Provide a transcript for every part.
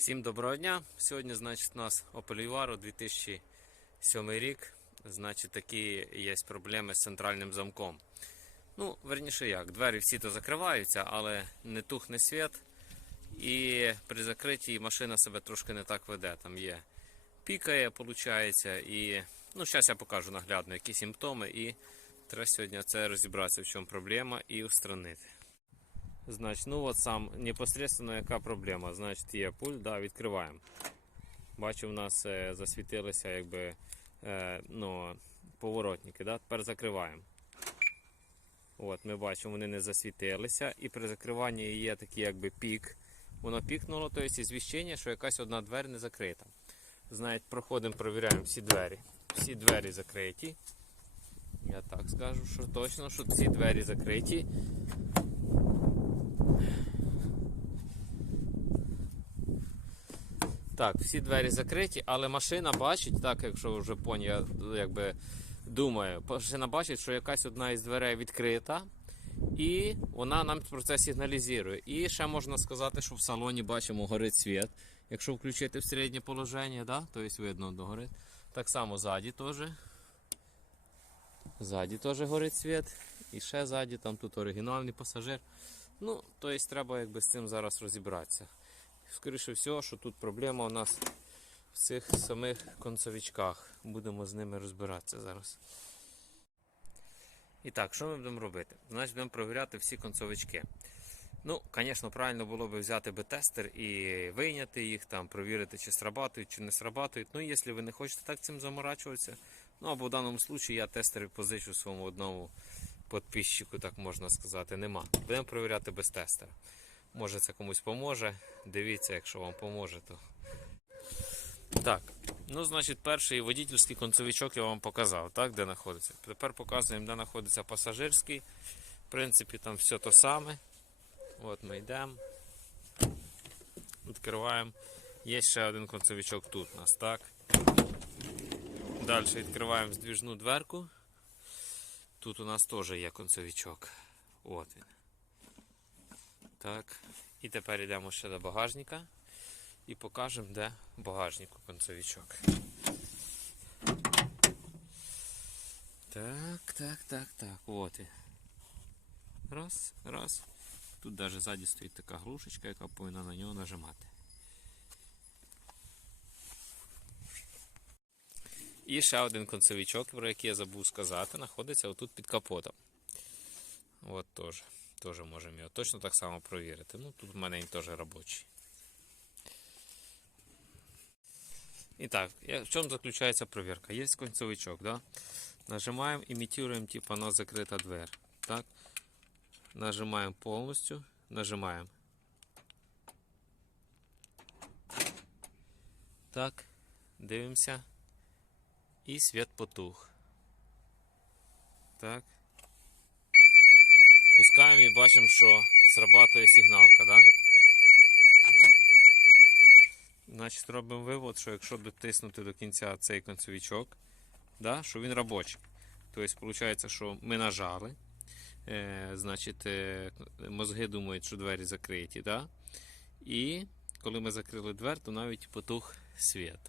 Всім доброго дня. Сьогодні, значить, у нас Vivaro 2007 рік. Значить, такі є проблеми з центральним замком. Ну, верніше як, двері всі то закриваються, але не тухне світ. І при закритті машина себе трошки не так веде. Там є пікає, виходить. І ну, зараз я покажу наглядно, які симптоми. І треба сьогодні це розібратися, в чому проблема, і устранити. Значить, ну от сам непосредственно яка проблема. Значить, є пульт, да, відкриваємо. Бачу, у нас е, засвітилися якби, е, ну, поворотники. Да? Тепер закриваємо. От, ми бачимо, вони не засвітилися. І при закриванні є такий якби пік. Воно пікнуло, тобто звіщення, що якась одна двері не закрита. Знаєте, проходимо, перевіряємо всі двері. Всі двері закриті. Я так скажу, що точно, що ці двері закриті. Так, всі двері закриті, але машина бачить, так якщо вже поні, я якби думаю, машина бачить, що якась одна із дверей відкрита, і вона нам про це сигналізує. І ще можна сказати, що в салоні бачимо горить світ. Якщо включити в середнє положення, да, то есть видно догорить. Так само ззаді теж. Ззаді теж горить світ. І ще ззаді, там тут оригінальний пасажир. Ну, то есть треба якби з цим зараз розібратися. Скоріше всього, що тут проблема у нас в цих самих концовичках. Будемо з ними розбиратися зараз. І так, що ми будемо робити? Значить, будемо провіряти всі концовички. Ну, звісно, правильно було б взяти би тестер і вийняти їх, там, провірити, чи срабатують, чи не срабатують. Ну, якщо ви не хочете так цим заморачуватися, ну або в даному випадку я тестер позичу своєму одному підписчику, так можна сказати, нема. Будемо провіряти без тестера. Може це комусь поможе. Дивіться, якщо вам поможе, то. Так, ну, значить, перший водительський концовичок я вам показав, так, де знаходиться. Тепер показуємо, де знаходиться пасажирський. В принципі, там все то саме. От ми йдемо. Відкриваємо. Є ще один концовичок тут у нас, так. Далі відкриваємо здвіжну дверку. Тут у нас теж є концовичок. От він. Так. І тепер йдемо ще до багажника і покажемо, де в багажнику концовичок. Так, так, так, так. От він. Раз, раз. Тут навіть ззаді стоїть така глушечка, яка повинна на нього нажимати. І ще один концевичок, про який я забув сказати, знаходиться отут під капотом. От теж. Теж можемо його точно так само провірити. Ну, тут в мене він теж робочий. І так, я- в чому заключається провірка? Є концевичок, да? Нажимаємо, імітуємо, типа у нас закрита двері. Так? Нажимаємо повністю, нажимаємо. Так, дивимося. І світ потух. Так. Пускаємо і бачимо, що срабатує сигналка, да? Значить, робимо вивод, що якщо дотиснути до кінця цей концевичок, да, що він робочий. Тобто, виходить, що ми нажали. Е, значить, е, мозги думають, що двері закриті. Да? І коли ми закрили двері, то навіть потух світ.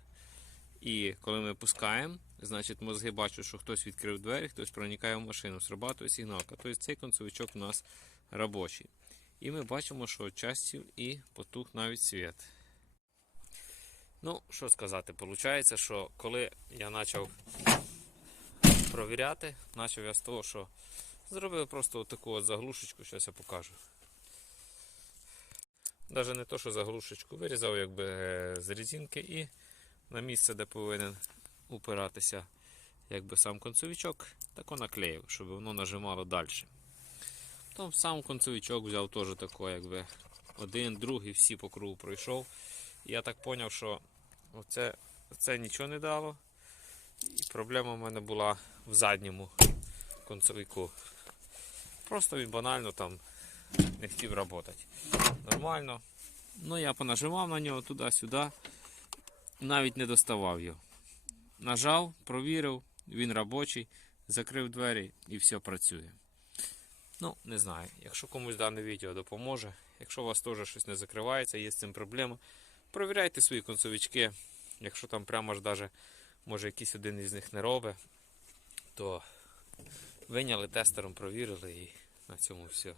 І коли ми пускаємо, значить мозги бачать, що хтось відкрив двері, хтось проникає в машину, срабатує сигналка. Тобто цей концовичок у нас робочий. І ми бачимо, що частів і потух навіть світ. Ну, що сказати, виходить, що коли я почав провіряти, почав я з того, що зробив просто таку от заглушечку, зараз я покажу. Навіть не то, що заглушечку, вирізав якби е, з резинки і на місце, де повинен упиратися якби сам концовичок, так наклеїв, щоб воно нажимало далі. Там сам концовичок взяв теж тако, якби один, другий, всі по кругу пройшов. Я так зрозумів, що оце, це нічого не дало. І проблема в мене була в задньому концовику. Просто він банально там не хотів працювати. Нормально. Ну я понажимав на нього туди-сюди навіть не доставав його. Нажав, провірив, він робочий, закрив двері і все працює. Ну, не знаю. Якщо комусь дане відео допоможе, якщо у вас теж щось не закривається, є з цим проблема, Провіряйте свої концовички. Якщо там прямо ж даже, може якийсь один із них не робить, то виняли тестером, провірили і на цьому все.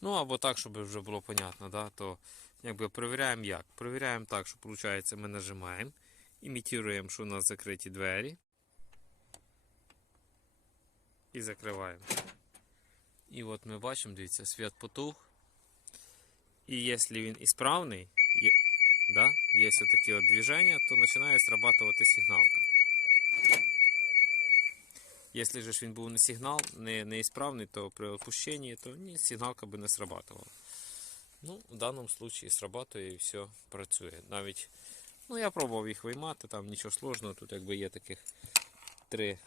Ну або так, щоб вже було понятно, да, то якби перевіряємо як? Перевіряємо так, що виходить, ми нажимаємо, імітуємо, що у нас закриті двері. І закриваємо. І от ми бачимо, дивіться, світ потух. І якщо він ісправний, є, да, є такі от движення, то починає срабатувати сигналка. Якщо ж він був не сигнал, не, не ісправний, то при опущенні, то ні, сигналка би не срабатувала. Ну, в даному випадку срабатує і все працює. Навіть, ну я пробував їх виймати, там нічого сложного, тут якби є таких три,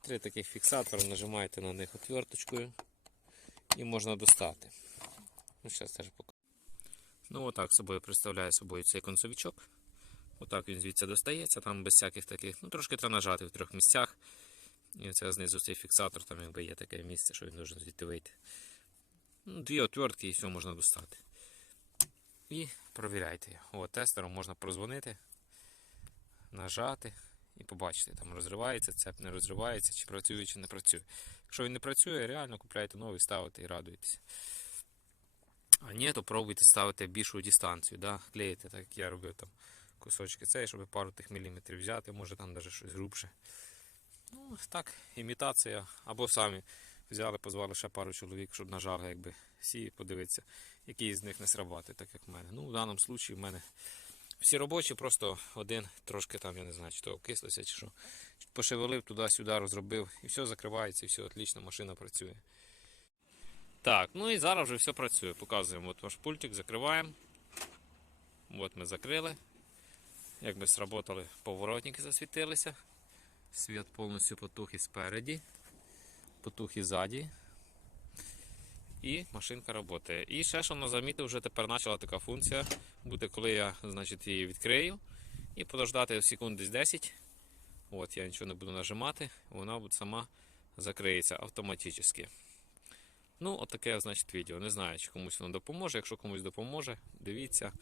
три таких фіксатори, нажимаєте на них отверточкою і можна достати. Ну, зараз теж покажу. Ну, отак собою представляє собою цей концовичок. Отак він звідси достається, там без всяких таких, ну трошки треба нажати в трьох місцях. І оце знизу цей фіксатор, там якби є таке місце, що він може звідти вийти. Ну, дві отвертки і все можна достати. І провіряйте. його. О, тестером можна прозвонити, нажати і побачити, там розривається, цеп не розривається, чи працює, чи не працює. Якщо він не працює, реально купляйте новий, ставите і радуйтесь. А ні, то пробуйте ставити більшу дистанцію, да? клеїте, так як я робив там кусочки цей, щоб пару тих міліметрів взяти, може там навіть щось грубше. Ну, так, імітація. Або самі взяли, позвали ще пару чоловік, щоб нажали, якби всі подивитися, який з них не срабатує, так як в мене. Ну, в даному випадку в мене всі робочі, просто один трошки там, я не знаю, чи то окислився, чи що. Пошевелив туди-сюди, розробив, і все закривається, і все отлично, машина працює. Так, ну і зараз вже все працює. Показуємо от ваш пультик, закриваємо. От ми закрили. Якби сработали, поворотники засвітилися. Світ повністю потух і спереді, потух і ззаді. І машинка працює. І ще що на замітив, вже тепер почала така функція. Буде, коли я значить, її відкрию і подождати секунд десь 10. От, я нічого не буду нажимати, вона сама закриється автоматично. Ну, отаке, значить, відео. Не знаю, чи комусь воно допоможе. Якщо комусь допоможе, дивіться,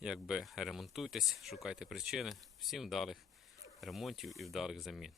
якби ремонтуйтесь, шукайте причини. Всім вдалих ремонтів і вдалих замін.